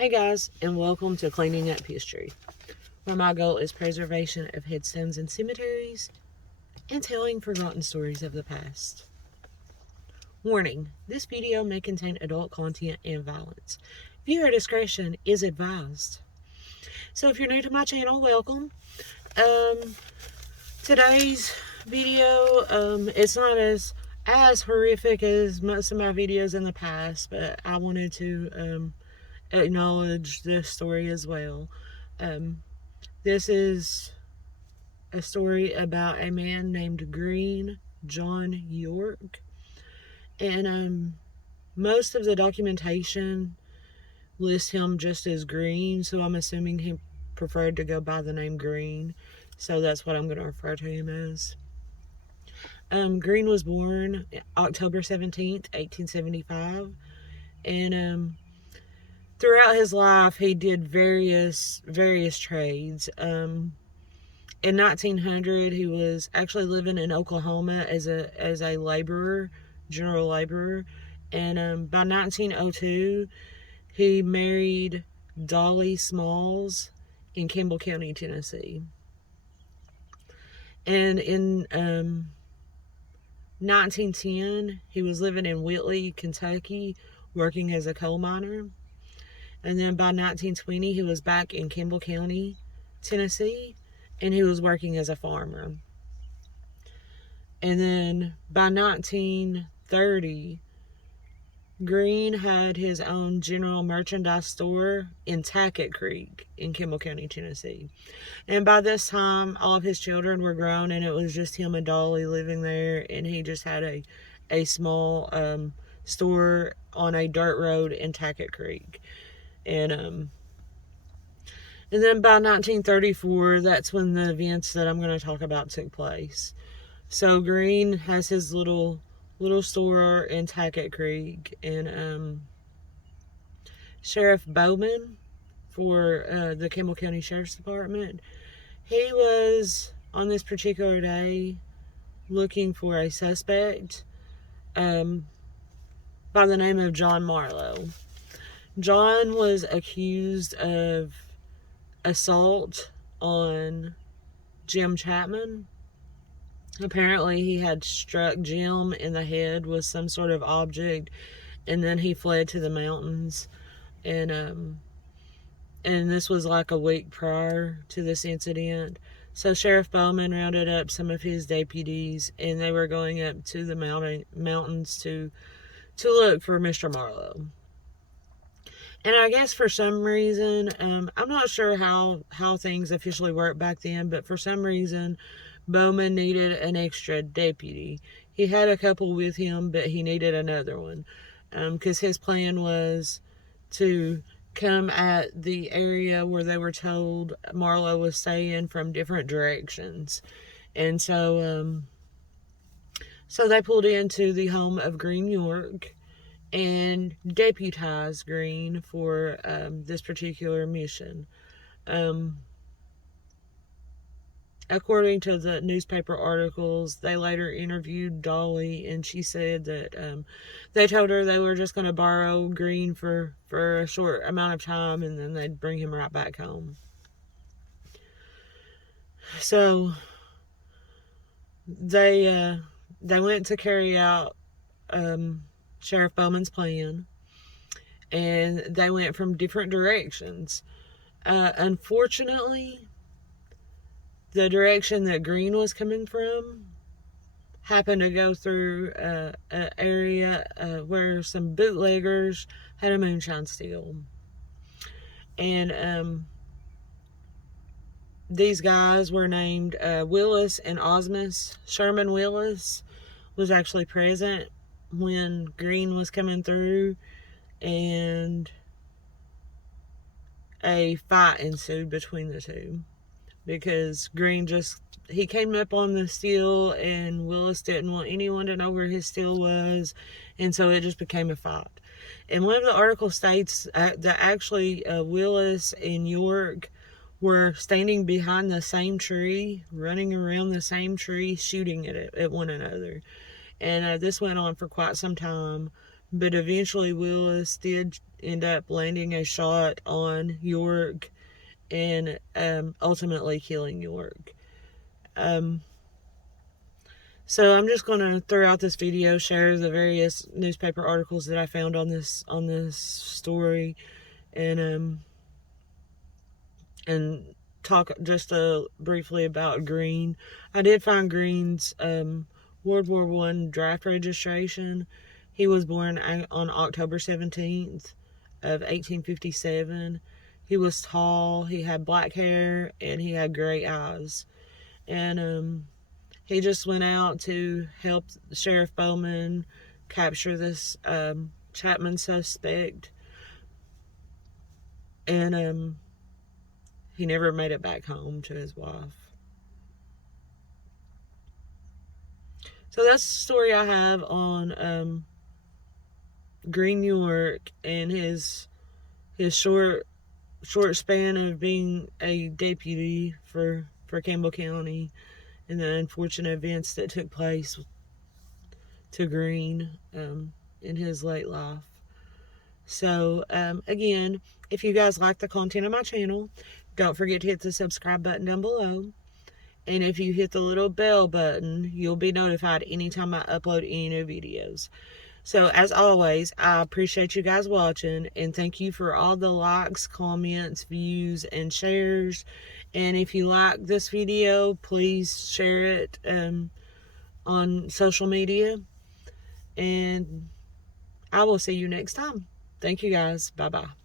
Hey guys, and welcome to Cleaning Up History, where my goal is preservation of headstones and cemeteries and telling forgotten stories of the past. Warning, this video may contain adult content and violence. Viewer discretion is advised. So if you're new to my channel, welcome. Today's video, it's not as horrific as most of my videos in the past, but I wanted to acknowledge this story as well. This is a story about a man named Green John York, and most of the documentation lists him just as Green, so I'm assuming he preferred to go by the name Green, so that's what I'm going to refer to him as. Green was born October 17th, 1875, and throughout his life, he did various trades. In 1900, he was actually living in Oklahoma as a laborer, general laborer, and by 1902, he married Dolly Smalls in Campbell County, Tennessee. And in 1910, he was living in Whitley, Kentucky, working as a coal miner. And then by 1920, he was back in Campbell County, Tennessee, and he was working as a farmer. And then by 1930, Green had his own general merchandise store in Tackett Creek in Campbell County, Tennessee. And by this time, all of his children were grown, and it was just him and Dolly living there, and he just had a small store on a dirt road in Tackett Creek. And then by 1934, that's when the events that I'm going to talk about took place. So Green has his little store in Tackett Creek, and Sheriff Bowman for the Campbell County Sheriff's Department, he was on this particular day looking for a suspect by the name of John Marlowe. John was accused of assault on Jim Chapman. Apparently, he had struck Jim in the head with some sort of object, and then he fled to the mountains. And this was like a week prior to this incident. So Sheriff Bowman rounded up some of his deputies, and they were going up to the mountains to look for Mr. Marlowe. And I guess for some reason, I'm not sure how things officially worked back then, but for some reason, Bowman needed an extra deputy. He had a couple with him, but he needed another one, because his plan was to come at the area where they were told Marlowe was staying from different directions. And so they pulled into the home of Green York and deputized Green for this particular mission. According to the newspaper articles, they later interviewed Dolly, and she said that they told her they were just going to borrow Green for a short amount of time, and then they'd bring him right back home. So they went to carry out Sheriff Bowman's plan, and they went from different directions. Unfortunately, the direction that Green was coming from happened to go through an area where some bootleggers had a moonshine still. And these guys were named Willis and Osmus. Sherman Willis was actually present when Green was coming through, and a fight ensued between the two, because Green he came up on the still, and Willis didn't want anyone to know where his still was, and so it just became a fight. And one of the articles states that actually Willis and York were standing behind the same tree, running around the same tree, shooting at one another. And this went on for quite some time, but eventually Willis did end up landing a shot on York and ultimately killing York. So I'm just going to, throughout this video, share the various newspaper articles that I found on this story, and talk just briefly about Green. I did find Green's World War I draft registration. He was born on October 17th of 1857. He was tall, he had black hair, and he had gray eyes. And he just went out to help Sheriff Bowman capture this Chapman suspect. And he never made it back home to his wife. So that's the story I have on Green York and his short span of being a deputy for Campbell County, and the unfortunate events that took place to Green in his late life. So again, if you guys like the content of my channel, don't forget to hit the subscribe button down below. And if you hit the little bell button, you'll be notified anytime I upload any new videos. So as always, I appreciate you guys watching, and thank you for all the likes, comments, views, and shares. And if you like this video, please share it on social media. And I will see you next time. Thank you guys. Bye-bye.